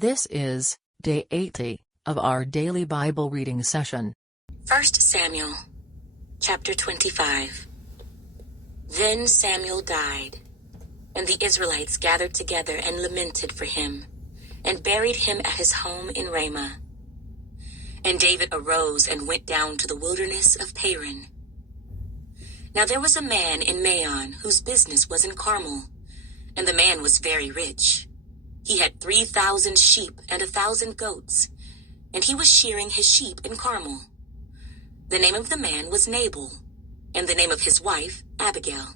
This is day 80 of our daily Bible reading session. 1 Samuel, chapter 25. Then Samuel died, and the Israelites gathered together and lamented for him, and buried him at his home in Ramah. And David arose and went down to the wilderness of Paran. Now there was a man in Maon whose business was in Carmel, and the man was very rich. He had 3,000 sheep and 1,000 goats, and he was shearing his sheep in Carmel. The name of the man was Nabal, and the name of his wife Abigail.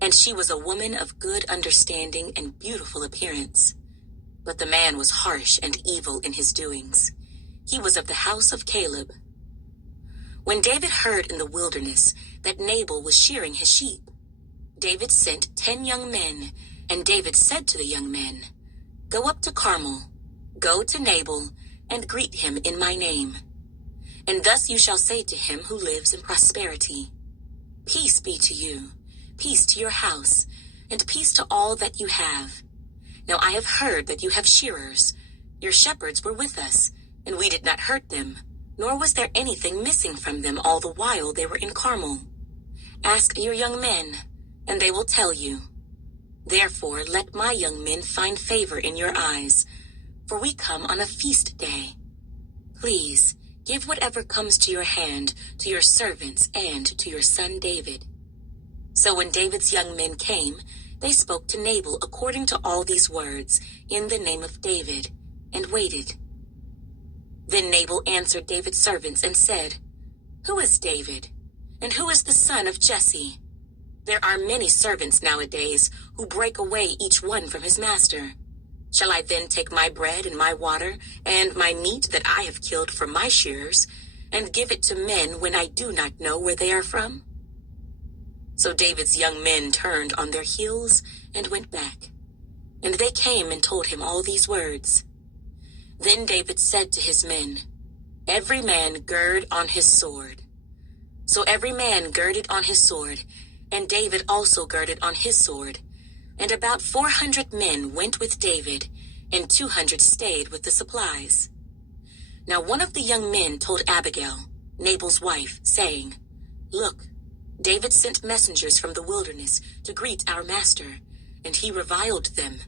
And she was a woman of good understanding and beautiful appearance. But the man was harsh and evil in his doings. He was of the house of Caleb. When David heard in the wilderness that Nabal was shearing his sheep, David sent 10 young men, and David said to the young men, "Go up to Carmel, go to Nabal, and greet him in my name. And thus you shall say to him who lives in prosperity, Peace be to you, peace to your house, and peace to all that you have. Now I have heard that you have shearers. Your shepherds were with us, and we did not hurt them, nor was there anything missing from them all the while they were in Carmel. Ask your young men, and they will tell you. Therefore let my young men find favor in your eyes, for we come on a feast day. Please give whatever comes to your hand to your servants and to your son David." So when David's young men came, they spoke to Nabal according to all these words in the name of David, and waited. Then Nabal answered David's servants and said, "Who is David? And who is the son of Jesse? There are many servants nowadays who break away each one from his master. Shall I then take my bread and my water and my meat that I have killed for my shearers and give it to men when I do not know where they are from?" So David's young men turned on their heels and went back. And they came and told him all these words. Then David said to his men, "Every man gird on his sword." So every man girded on his sword, and David also girded on his sword. And about 400 men went with David, and 200 stayed with the supplies. Now one of the young men told Abigail, Nabal's wife, saying, "Look, David sent messengers from the wilderness to greet our master, and he reviled them.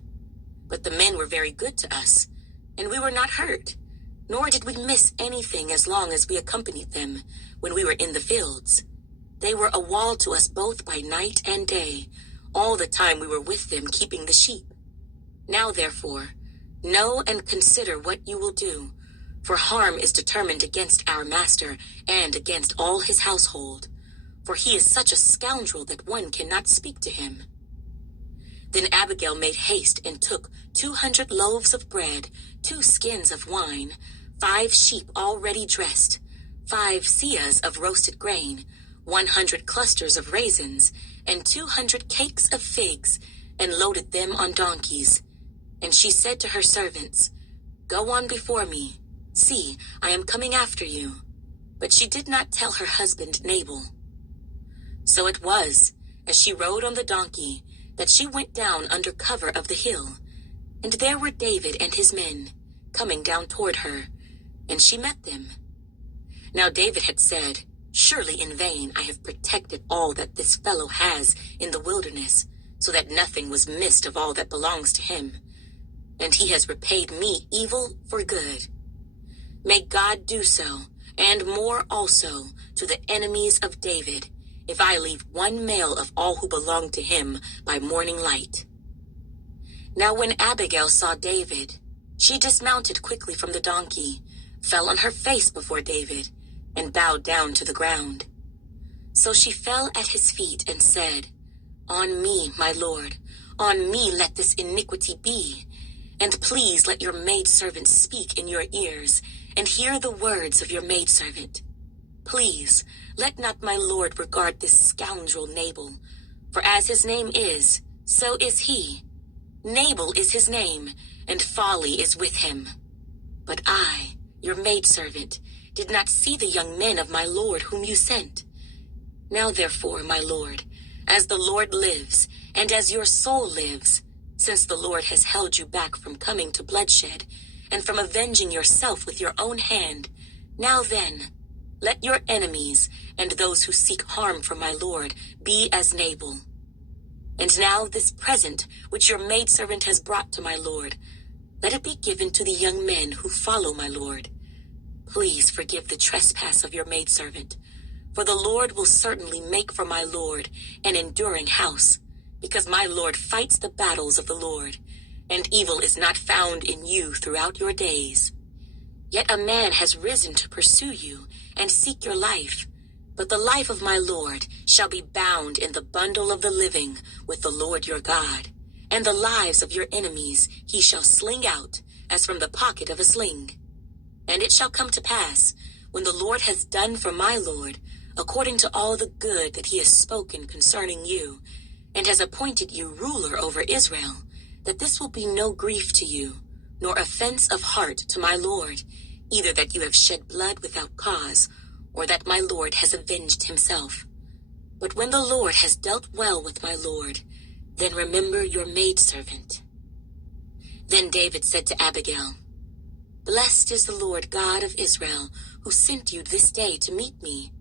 But the men were very good to us, and we were not hurt, nor did we miss anything as long as we accompanied them when we were in the fields. They were a wall to us both by night and day, all the time we were with them keeping the sheep. Now therefore, know and consider what you will do, for harm is determined against our master and against all his household, for he is such a scoundrel that one cannot speak to him." Then Abigail made haste and took 200 loaves of bread, 2 skins of wine, 5 sheep already dressed, 5 seahs of roasted grain, 100 clusters of raisins, and 200 cakes of figs, and loaded them on donkeys. And she said to her servants, "Go on before me. See, I am coming after you." But she did not tell her husband Nabal. So it was, as she rode on the donkey, that she went down under cover of the hill, and there were David and his men, coming down toward her, and she met them. Now David had said, "Surely in vain I have protected all that this fellow has in the wilderness, so that nothing was missed of all that belongs to him. And he has repaid me evil for good. May God do so, and more also, to the enemies of David, if I leave one male of all who belong to him by morning light." Now when Abigail saw David, she dismounted quickly from the donkey, fell on her face before David, and bowed down to the ground. So she fell at his feet and said, "On me, my lord, on me let this iniquity be, and please let your maidservant speak in your ears, and hear the words of your maidservant. Please, let not my lord regard this scoundrel Nabal, for as his name is, so is he. Nabal is his name, and folly is with him. But I, your maidservant, did not see the young men of my lord whom you sent. Now therefore, my lord, as the Lord lives, and as your soul lives, since the Lord has held you back from coming to bloodshed, and from avenging yourself with your own hand. Now then, let your enemies and those who seek harm for my Lord be as Nabal. And now this present which your maidservant has brought to my Lord, let it be given to the young men who follow my Lord. Please forgive the trespass of your maidservant, for the Lord will certainly make for my Lord an enduring house, because my Lord fights the battles of the Lord, and evil is not found in you throughout your days. Yet a man has risen to pursue you and seek your life, but the life of my Lord shall be bound in the bundle of the living with the Lord your God, and the lives of your enemies he shall sling out as from the pocket of a sling. And it shall come to pass, when the Lord has done for my Lord, according to all the good that he has spoken concerning you, and has appointed you ruler over Israel, that this will be no grief to you, nor offense of heart to my Lord, either that you have shed blood without cause, or that my Lord has avenged himself. But when the Lord has dealt well with my Lord, then remember your maidservant. Then David said to Abigail, Blessed is the Lord God of Israel, who sent you this day to meet me.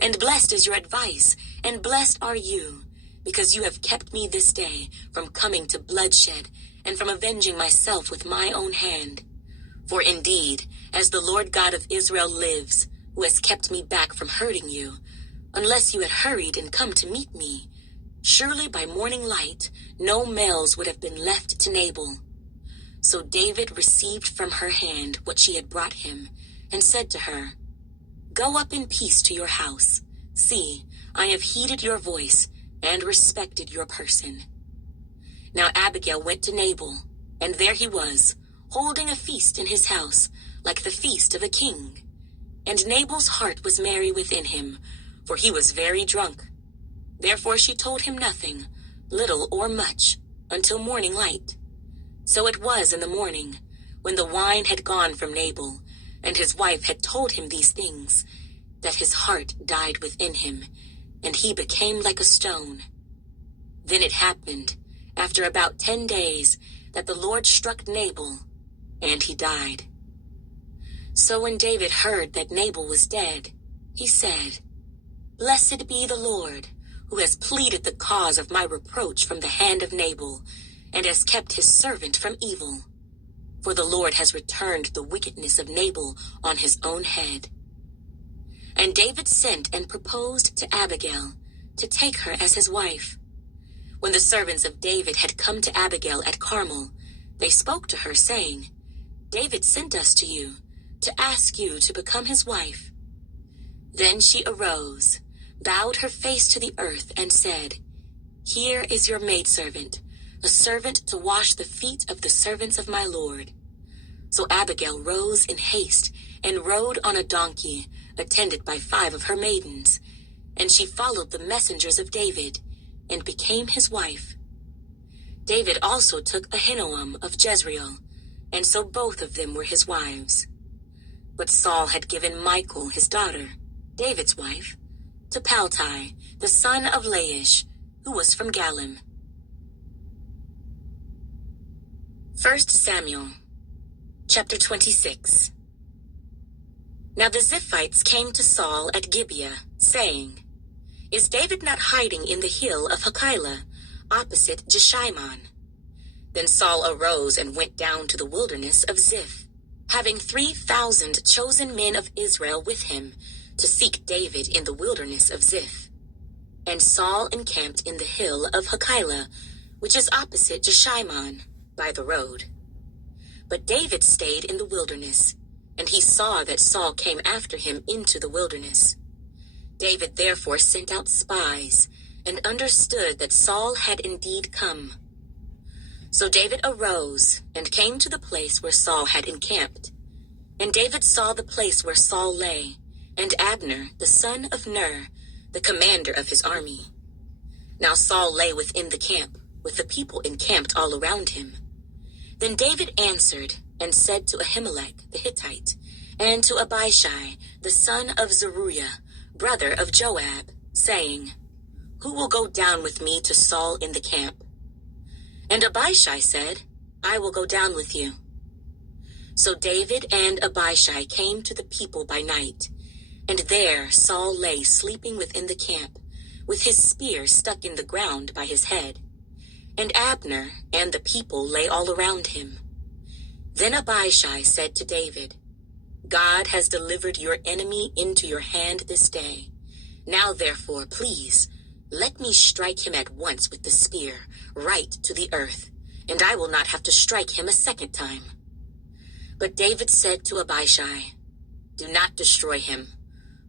And blessed is your advice, and blessed are you, because you have kept me this day from coming to bloodshed, and from avenging myself with my own hand. For indeed, as the Lord God of Israel lives, who has kept me back from hurting you, unless you had hurried and come to meet me, surely by morning light no males would have been left to Nabal. So David received from her hand what she had brought him, and said to her, Go up in peace to your house. See, I have heeded your voice, and respected your person. Now Abigail went to Nabal, and there he was, holding a feast in his house, like the feast of a king. And Nabal's heart was merry within him, for he was very drunk. Therefore she told him nothing, little or much, until morning light. So it was in the morning, when the wine had gone from Nabal, and his wife had told him these things, that his heart died within him, and he became like a stone. Then it happened, after about 10 days, that the Lord struck Nabal, and he died. So when David heard that Nabal was dead, he said, Blessed be the Lord, who has pleaded the cause of my reproach from the hand of Nabal, and has kept his servant from evil. For the Lord has returned the wickedness of Nabal on his own head. And David sent and proposed to Abigail to take her as his wife. When the servants of David had come to Abigail at Carmel, they spoke to her, saying, David sent us to you, to ask you to become his wife. Then she arose, bowed her face to the earth, and said, Here is your maidservant, a servant to wash the feet of the servants of my Lord. So Abigail rose in haste, and rode on a donkey, attended by 5 of her maidens. And she followed the messengers of David, and became his wife. David also took Ahinoam of Jezreel, and so both of them were his wives. But Saul had given Michal his daughter, David's wife, to Paltai, the son of Laish, who was from Galim. 1 Samuel, chapter 26. Now the Ziphites came to Saul at Gibeah, saying, Is David not hiding in the hill of Hachilah, opposite Jeshimon? Then Saul arose and went down to the wilderness of Ziph, having 3,000 chosen men of Israel with him, to seek David in the wilderness of Ziph. And Saul encamped in the hill of Hachilah, which is opposite Jeshimon, by the road. But David stayed in the wilderness, and he saw that Saul came after him into the wilderness. David therefore sent out spies, and understood that Saul had indeed come. So David arose, and came to the place where Saul had encamped. And David saw the place where Saul lay, and Abner, the son of Ner, the commander of his army. Now Saul lay within the camp, with the people encamped all around him. Then David answered, and said to Ahimelech the Hittite, and to Abishai, the son of Zeruiah, brother of Joab, saying, Who will go down with me to Saul in the camp? And Abishai said, I will go down with you. So David and Abishai came to the people by night, and there Saul lay sleeping within the camp, with his spear stuck in the ground by his head. And Abner and the people lay all around him. Then Abishai said to David, God has delivered your enemy into your hand this day. Now therefore, please, let me strike him at once with the spear, right to the earth, and I will not have to strike him a second time. But David said to Abishai, do not destroy him,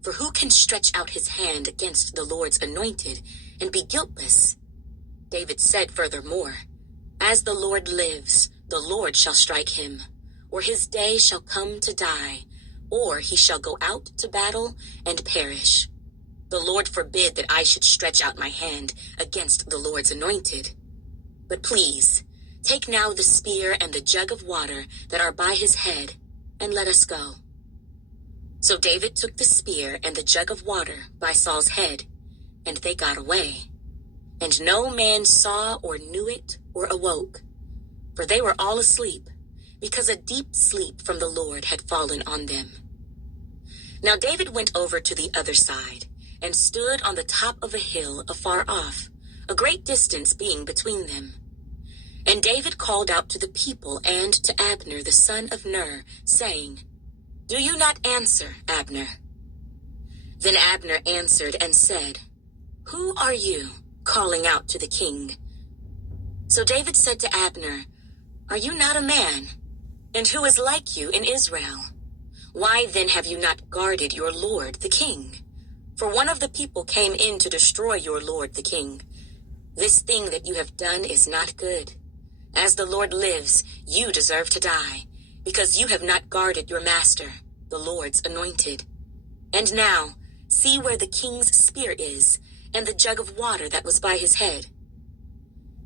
for who can stretch out his hand against the Lord's anointed and be guiltless? David said furthermore, as the Lord lives, the Lord shall strike him, or his day shall come to die, or he shall go out to battle and perish. The Lord forbid that I should stretch out my hand against the Lord's anointed. But please, take now the spear and the jug of water that are by his head, and let us go. So David took the spear and the jug of water by Saul's head, and they got away. And no man saw or knew it or awoke, for they were all asleep, because a deep sleep from the Lord had fallen on them. Now David went over to the other side, and stood on the top of a hill afar off, a great distance being between them. And David called out to the people and to Abner the son of Ner, saying, do you not answer, Abner? Then Abner answered and said, who are you, calling out to the king? So David said to Abner, are you not a man? And who is like you in Israel? Why then have you not guarded your lord the king? For one of the people came in to destroy your lord the king. This thing that you have done is not good. As the Lord lives, you deserve to die, because you have not guarded your master, the Lord's anointed. And now, see where the king's spear is, and the jug of water that was by his head.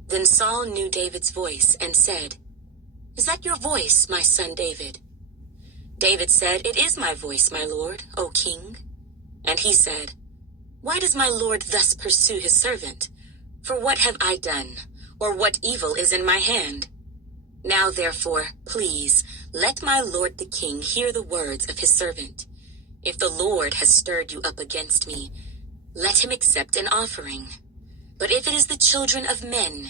Then Saul knew David's voice and said, is that your voice, my son David? David said, it is my voice, my lord, O king. And he said, why does my lord thus pursue his servant? For what have I done, or what evil is in my hand? Now therefore, please, let my lord the king hear the words of his servant. If the Lord has stirred you up against me, let him accept an offering. But if it is the children of men,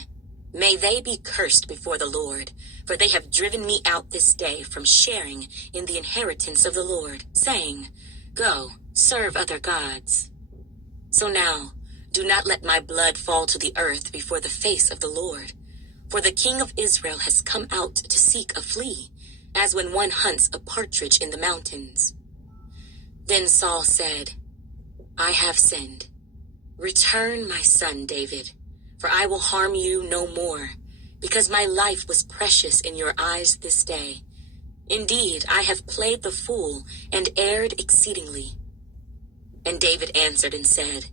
may they be cursed before the Lord, for they have driven me out this day from sharing in the inheritance of the Lord, saying, go, serve other gods. So now, do not let my blood fall to the earth before the face of the Lord. For the king of Israel has come out to seek a flea, as when one hunts a partridge in the mountains. Then Saul said, I have sinned. Return, my son David, for I will harm you no more, because my life was precious in your eyes this day. Indeed, I have played the fool and erred exceedingly. And David answered and said,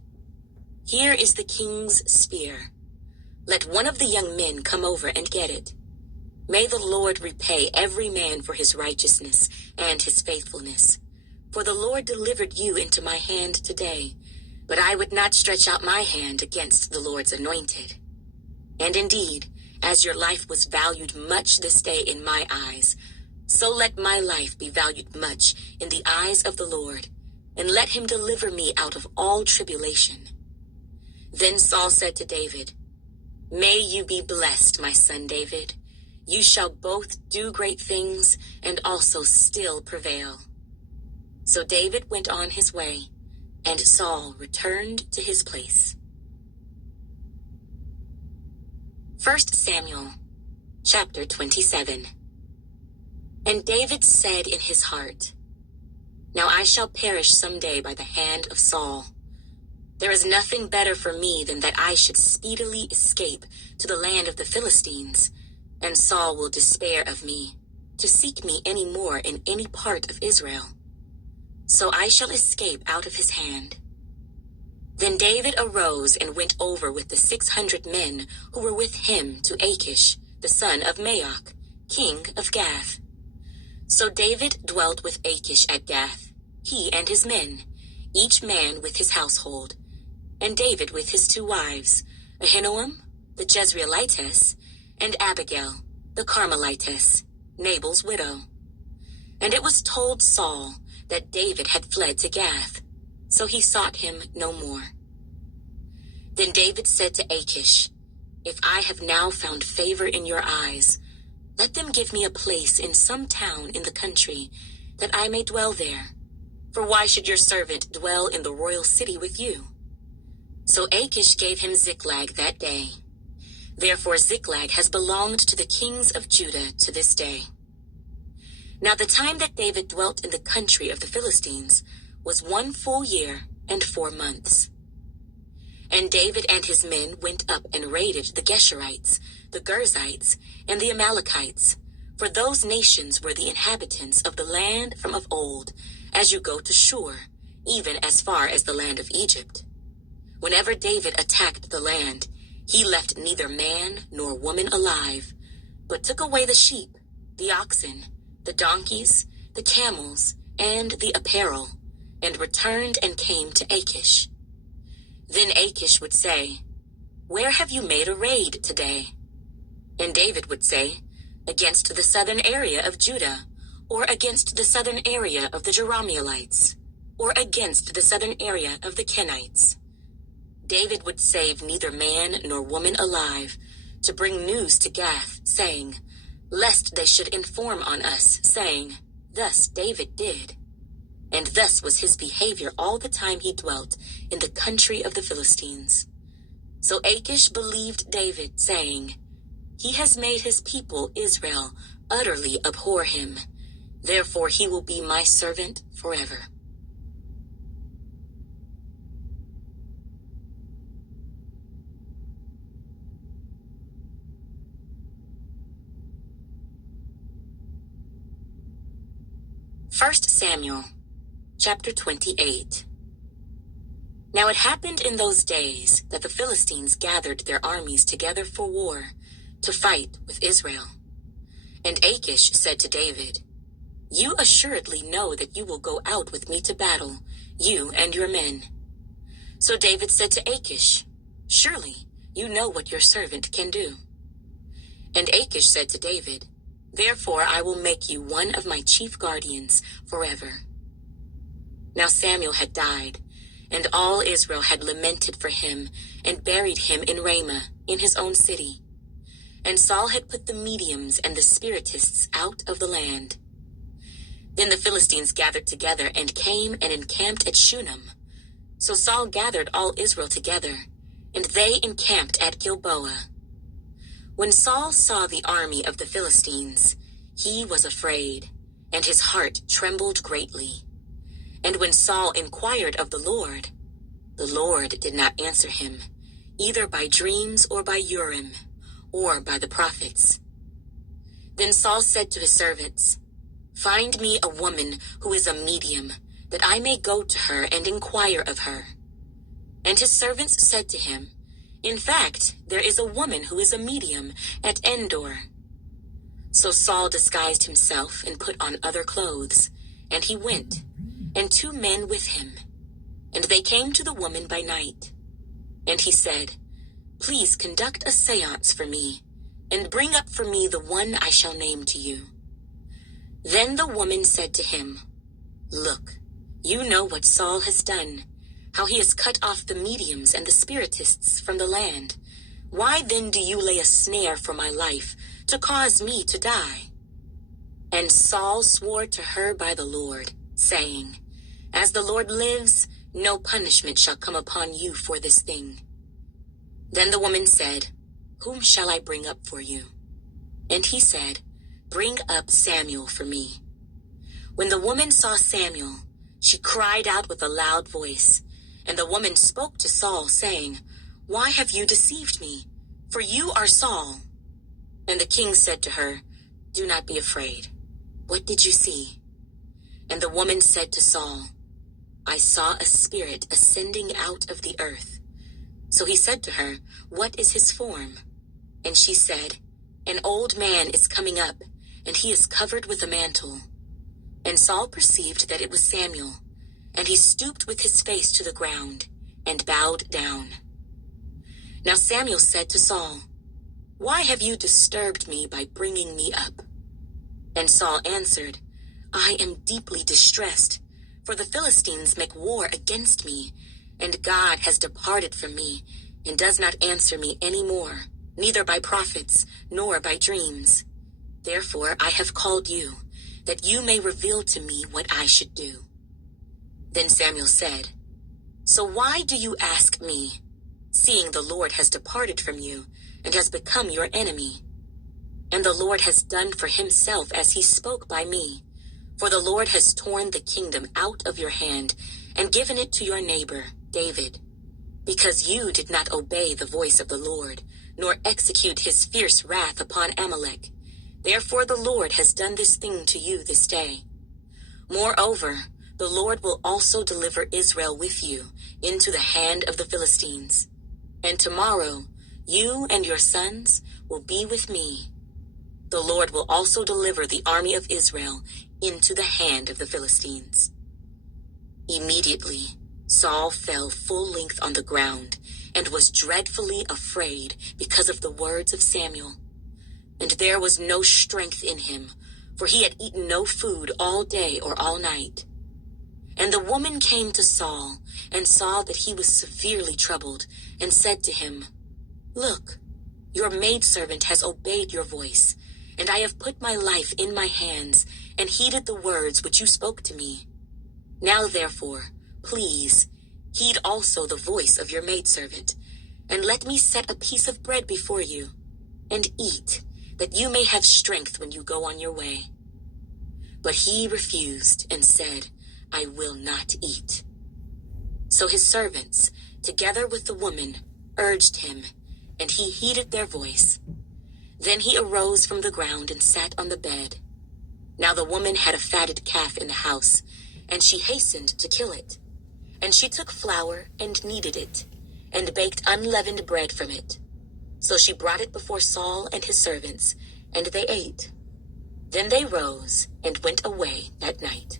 here is the king's spear. Let one of the young men come over and get it. May the Lord repay every man for his righteousness and his faithfulness. For the Lord delivered you into my hand today, but I would not stretch out my hand against the Lord's anointed. And indeed, as your life was valued much this day in my eyes, so let my life be valued much in the eyes of the Lord, and let him deliver me out of all tribulation. Then Saul said to David, may you be blessed, my son David. You shall both do great things and also still prevail. So David went on his way, and Saul returned to his place. 1 Samuel, chapter 27. And David said in his heart, now I shall perish some day by the hand of Saul. There is nothing better for me than that I should speedily escape to the land of the Philistines, and Saul will despair of me, to seek me any more in any part of Israel. So I shall escape out of his hand. Then David arose and went over with the 600 men who were with him to Achish, the son of Maoch, king of Gath. So David dwelt with Achish at Gath, he and his men, each man with his household, and David with his 2 wives, Ahinoam, the Jezreelitess, and Abigail, the Carmelitess, Nabal's widow. And it was told Saul that David had fled to Gath, so he sought him no more. Then David said to Achish, "If I have now found favor in your eyes, let them give me a place in some town in the country, that I may dwell there. For why should your servant dwell in the royal city with you?" So Achish gave him Ziklag that day. Therefore Ziklag has belonged to the kings of Judah to this day. Now the time that David dwelt in the country of the Philistines was 1 full year and 4 months. And David and his men went up and raided the Geshurites, the Girzites, and the Amalekites, for those nations were the inhabitants of the land from of old, as you go to Shur, even as far as the land of Egypt. Whenever David attacked the land, he left neither man nor woman alive, but took away the sheep, the oxen, the donkeys, the camels, and the apparel, and returned and came to Achish. Then Achish would say, "Where have you made a raid today?" And David would say, "Against the southern area of Judah, or against the southern area of the Jerahmeelites, or against the southern area of the Kenites." David would save neither man nor woman alive, to bring news to Gath, saying, lest they should inform on us, saying, "Thus David did." And thus was his behavior all the time he dwelt in the country of the Philistines. So Achish believed David, saying, "He has made his people Israel utterly abhor him. Therefore he will be my servant forever." First Samuel, chapter 28. Now it happened in those days that the Philistines gathered their armies together for war, to fight with Israel. And Achish said to David, "You assuredly know that you will go out with me to battle, you and your men." So David said to Achish, "Surely you know what your servant can do." And Achish said to David, "Therefore I will make you one of my chief guardians forever." Now Samuel had died, and all Israel had lamented for him, and buried him in Ramah, in his own city. And Saul had put the mediums and the spiritists out of the land. Then the Philistines gathered together, and came and encamped at Shunem. So Saul gathered all Israel together, and they encamped at Gilboa. When Saul saw the army of the Philistines, he was afraid, and his heart trembled greatly. And when Saul inquired of the Lord did not answer him, either by dreams or by Urim, or by the prophets. Then Saul said to his servants, "Find me a woman who is a medium, that I may go to her and inquire of her." And his servants said to him, "In fact, there is a woman who is a medium at Endor." So Saul disguised himself and put on other clothes, and he went, and 2 men with him. And they came to the woman by night. And he said, "Please conduct a seance for me, and bring up for me the one I shall name to you." Then the woman said to him, "Look, you know what Saul has done, how he has cut off the mediums and the spiritists from the land. Why then do you lay a snare for my life, to cause me to die?" And Saul swore to her by the Lord, saying, "As the Lord lives, no punishment shall come upon you for this thing." Then the woman said, "Whom shall I bring up for you?" And he said, "Bring up Samuel for me." When the woman saw Samuel, she cried out with a loud voice. And the woman spoke to Saul, saying, "Why have you deceived me? For you are Saul." And the king said to her, "Do not be afraid. What did you see?" And the woman said to Saul, "I saw a spirit ascending out of the earth." So he said to her, "What is his form?" And she said, "An old man is coming up, and he is covered with a mantle." And Saul perceived that it was Samuel, and he stooped with his face to the ground, and bowed down. Now Samuel said to Saul, Why have you disturbed me by bringing me up?" And Saul answered, "I am deeply distressed, for the Philistines make war against me, and God has departed from me, and does not answer me any more, neither by prophets, nor by dreams. Therefore I have called you, that you may reveal to me what I should do." Then Samuel said, "So why do you ask me, seeing the Lord has departed from you, and has become your enemy? And the Lord has done for himself as he spoke by me. For the Lord has torn the kingdom out of your hand, and given it to your neighbor, David, because you did not obey the voice of the Lord, nor execute his fierce wrath upon Amalek. Therefore the Lord has done this thing to you this day. Moreover, the Lord will also deliver Israel with you into the hand of the Philistines. And tomorrow you and your sons will be with me. The Lord will also deliver the army of Israel into the hand of the Philistines." Immediately Saul fell full length on the ground, and was dreadfully afraid because of the words of Samuel. And there was no strength in him, for he had eaten no food all day or all night. And the woman came to Saul, and saw that he was severely troubled, and said to him, "Look, your maidservant has obeyed your voice, and I have put my life in my hands, and heeded the words which you spoke to me. Now therefore, please, heed also the voice of your maidservant, and let me set a piece of bread before you, and eat, that you may have strength when you go on your way." But he refused, and said, "I will not eat." So his servants, together with the woman, urged him, and he heeded their voice. Then he arose from the ground and sat on the bed. Now the woman had a fatted calf in the house, and she hastened to kill it. And she took flour and kneaded it, and baked unleavened bread from it. So she brought it before Saul and his servants, and they ate. Then they rose and went away that night.